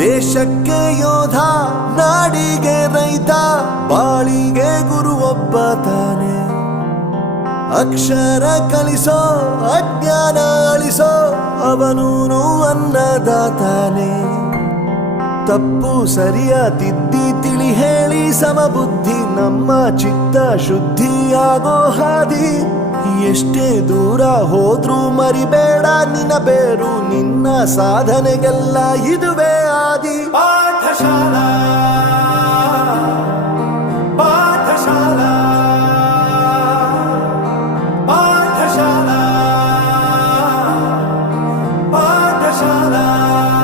ದೇಶಕ್ಕೆ ಯೋಧ, ನಾಡಿಗೆ ರೈತ, ಬಾಳಿಗೆ ಗುರು ಒಬ್ಬ ತಾನೆ. ಅಕ್ಷರ ಕಲಿಸೋ, ಅಜ್ಞಾನ ಅಳಿಸೋ, ಅವನೂನು ಅನ್ನದಾತಾನೆ. ತಪ್ಪು ಸರಿಯ ತಿದ್ದಿ ತಿಳಿ ಹೇಳಿ ಸಮಬುದ್ಧಿ ನಮ್ಮ ಚಿತ್ತ ಶುದ್ಧಿಯಾಗೋ ಹಾದಿ. ಎಷ್ಟೇ ದೂರ ಹೋದ್ರೂ ಮರಿಬೇಡ ನಿನ್ನ ಬೇರು, ನಿನ್ನ ಸಾಧನೆಗೆಲ್ಲ ಇದುವೇ ಆದಿ. ಪಾಠಶಾಲಾ